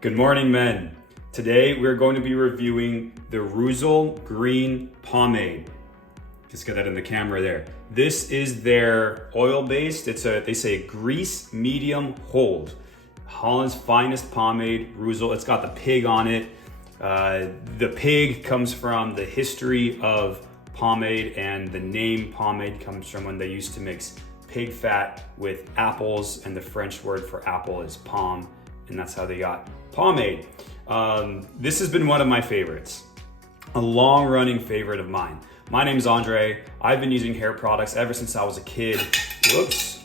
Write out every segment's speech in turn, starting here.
Good morning, men. Today we're going to be reviewing the Reuzel Green Pomade. Let's get that in the camera there. This is their oil-based, they say grease medium hold. Holland's finest pomade, Reuzel. It's got the pig on it. The pig comes from the history of pomade, and the name pomade comes from when they used to mix pig fat with apples, and the French word for apple is pomme, and that's how they got pomade. This has been one of my favorites, a long-running favorite of mine. My name is Andre. I've been using hair products ever since I was a kid. Whoops.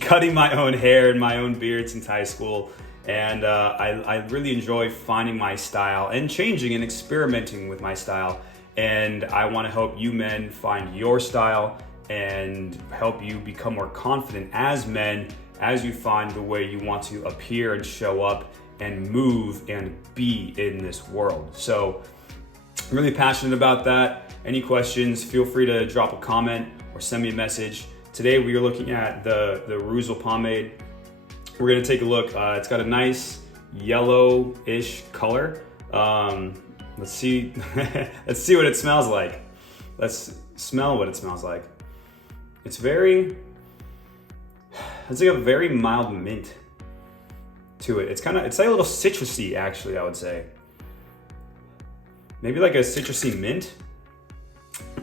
Cutting my own hair and my own beard since high school. And I really enjoy finding my style and changing and experimenting with my style. And I want to help you men find your style and help you become more confident as men as you find the way you want to appear and show up and move and be in this world. So I'm really passionate about that. Any questions, feel free to drop a comment or send me a message. Today we are looking at the Reuzel pomade. We're gonna take a look. It's got a nice yellow-ish color. Let's see, let's see what it smells like. Let's smell what it smells like. It's like a very mild mint to it. It's like a little citrusy, actually, I would say. Maybe like a citrusy mint.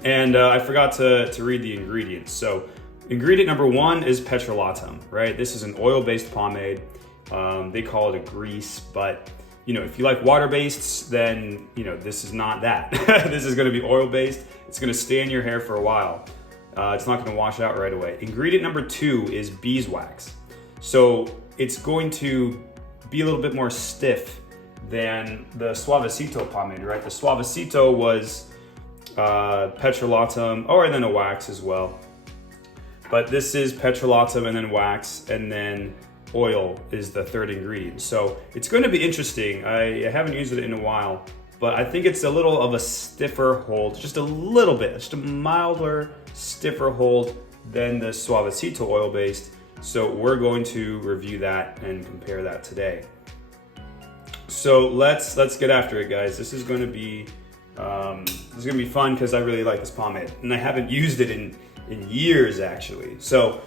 And I forgot to read the ingredients. So ingredient number 1 is petrolatum, right? This is an oil-based pomade. They call it a grease, but if you like water-based, then this is not that. This is gonna be oil-based. It's gonna stay in your hair for a while. It's not gonna wash out right away. Ingredient number 2 is beeswax. So it's going to be a little bit more stiff than the Suavecito pomade, right? The Suavecito was petrolatum, and then a wax as well. But this is petrolatum and then wax, and then oil is the third ingredient. So it's going to be interesting. I haven't used it in a while, but I think it's a little of a stiffer hold, just a little bit, just a milder, stiffer hold than the Suavecito oil-based. So we're going to review that and compare that today. So let's get after it, guys. This is going to be fun because I really like this pomade, and I haven't used it in years actually. So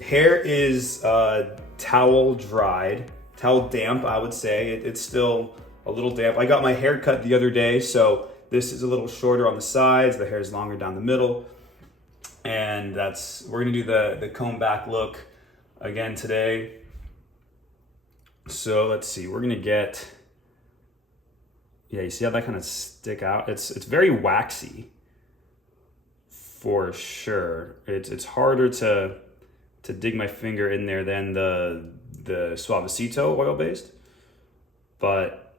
hair is towel damp, I would say. It's still a little damp. I got my hair cut the other day, so this is a little shorter on the sides. The hair is longer down the middle, and we're gonna do the comb back look again today. So let's see, we're gonna get, you see how that kind of stick out? It's very waxy for sure. It's harder to dig my finger in there than the Suavecito oil-based, but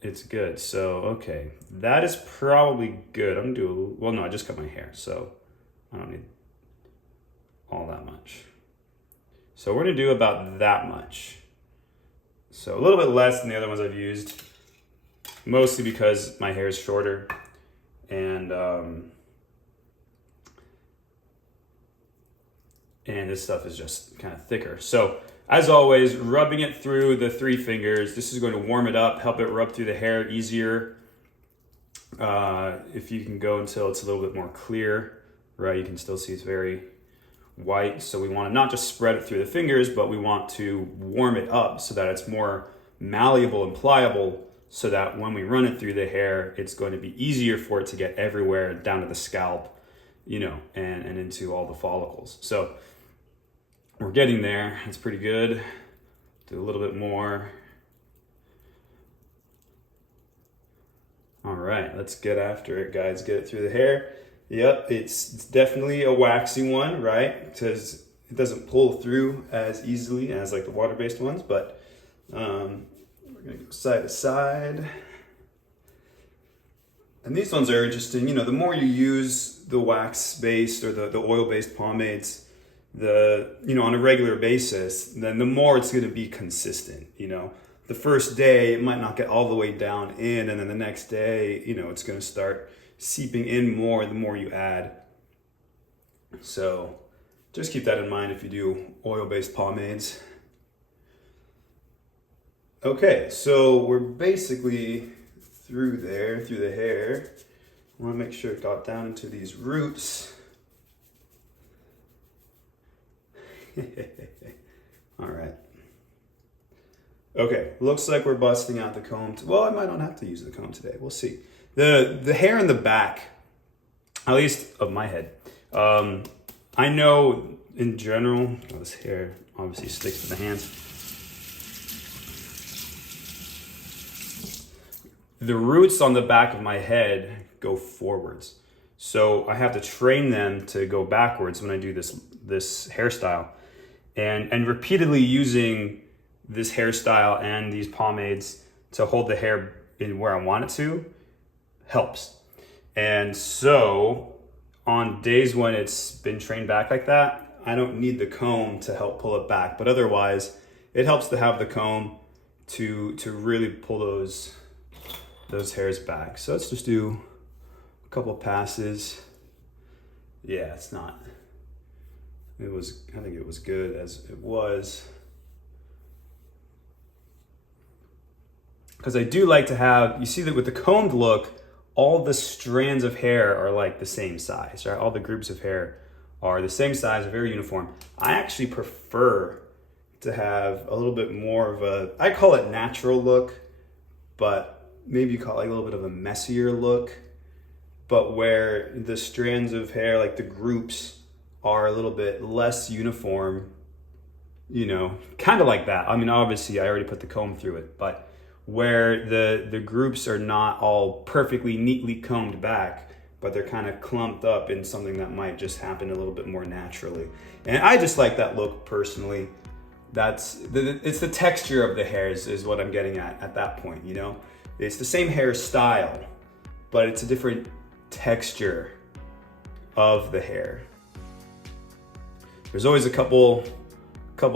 it's good. So, okay, that is probably good. I'm gonna no, I just cut my hair, so I don't need all that much. So we're gonna do about that much. So a little bit less than the other ones I've used, mostly because my hair is shorter, and this stuff is just kind of thicker. So as always, rubbing it through the 3 fingers. This is going to warm it up, help it rub through the hair easier. If you can go until it's a little bit more clear, right? You can still see it's very white. So we want to not just spread it through the fingers, but we want to warm it up so that it's more malleable and pliable, so that when we run it through the hair, it's going to be easier for it to get everywhere, down to the scalp, and into all the follicles. So we're getting there. It's pretty good. Do a little bit more. All right, let's get after it, guys. Get it through the hair. Yep, it's definitely a waxy one, right? Because it doesn't pull through as easily as like the water-based ones, but we're gonna go side to side. And these ones are interesting. The more you use the wax-based or the oil-based pomades, on a regular basis, then the more it's going to be consistent. The first day it might not get all the way down in, and then the next day, it's going to start seeping in more the more you add. So just keep that in mind if you do oil-based pomades. Okay, so we're basically through there, through the hair. I want to make sure it got down into these roots. All right. Okay, looks like we're busting out the comb. Well, I might not have to use the comb today. We'll see. The hair in the back, at least of my head, I know in general, this hair obviously sticks to the hands. The roots on the back of my head go forwards. So I have to train them to go backwards when I do this hairstyle. And repeatedly using this hairstyle and these pomades to hold the hair in where I want it to helps. And so on days when it's been trained back like that, I don't need the comb to help pull it back. But otherwise, it helps to have the comb to really pull those hairs back. So let's just do a couple passes. Yeah, it's not. I think it was good as it was. Because I do like to have, you see that with the combed look, all the strands of hair are like the same size, right? All the groups of hair are the same size, very uniform. I actually prefer to have a little bit more of a, I call it natural look, but maybe you call it like a little bit of a messier look, but where the strands of hair, like the groups, are a little bit less uniform, you know, kind of like that. I mean, obviously I already put the comb through it, but where the groups are not all perfectly neatly combed back, but they're kind of clumped up in something that might just happen a little bit more naturally. And I just like that look personally. It's the texture of the hairs is what I'm getting at that point, you know? It's the same hairstyle, but it's a different texture of the hair. There's always a couple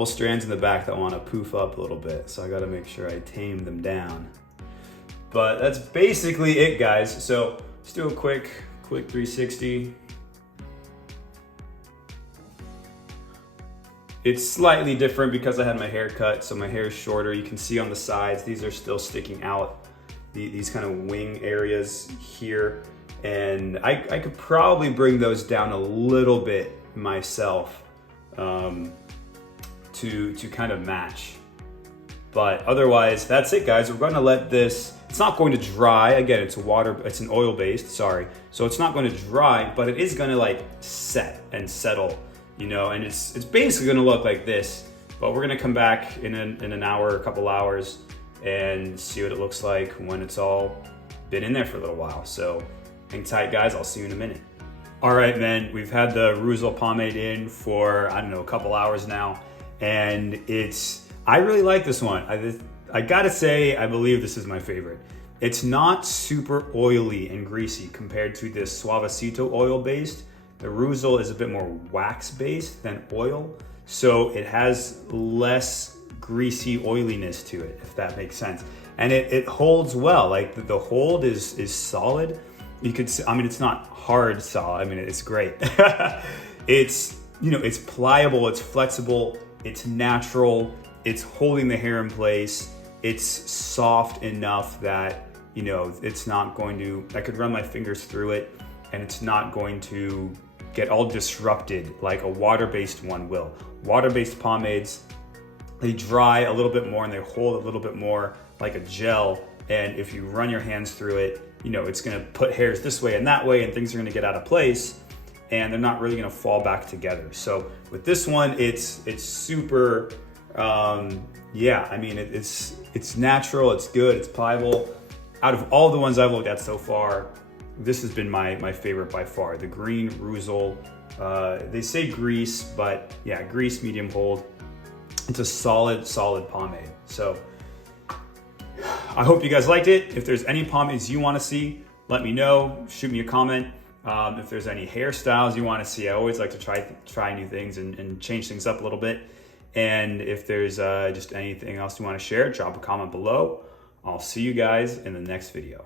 strands in the back that want to poof up a little bit, so I got to make sure I tame them down. But that's basically it, guys. So let's do a quick 360. It's slightly different because I had my hair cut, so my hair is shorter. You can see on the sides, these are still sticking out, these kind of wing areas here. And I could probably bring those down a little bit myself to kind of match. But otherwise, that's it, guys. We're gonna let this, it's not going to dry. Again, it's an oil-based, sorry. So it's not going to dry, but it is gonna like set and settle, you know, and it's basically gonna look like this, but we're gonna come back in an hour, a couple hours, and see what it looks like when it's all been in there for a little while. So hang tight, guys. I'll see you in a minute. All right, man, we've had the Reuzel pomade in for, I don't know, a couple hours now, and I really like this one. I gotta say, I believe this is my favorite. It's not super oily and greasy compared to this Suavecito oil-based. The Reuzel is a bit more wax-based than oil, so it has less greasy oiliness to it, if that makes sense. And it holds well, like the hold is solid. You could see, I mean, it's not hard solid, I mean, it's great. It's, you know, it's pliable, it's flexible, it's natural, it's holding the hair in place, it's soft enough that, you know, it's not going to, I could run my fingers through it and it's not going to get all disrupted like a water-based one will. Water-based pomades, they dry a little bit more and they hold a little bit more like a gel. And if you run your hands through it, you know, it's gonna put hairs this way and that way and things are gonna get out of place and they're not really gonna fall back together. So with this one, it's super, yeah, I mean, it's natural, it's good, it's pliable. Out of all the ones I've looked at so far, this has been my favorite by far. The green Reuzel, they say grease, but yeah, grease medium hold. It's a solid pomade. So I hope you guys liked it. If there's any pomades you want to see, let me know. Shoot me a comment. If there's any hairstyles you want to see, I always like to try new things and change things up a little bit. And if there's just anything else you want to share, drop a comment below. I'll see you guys in the next video.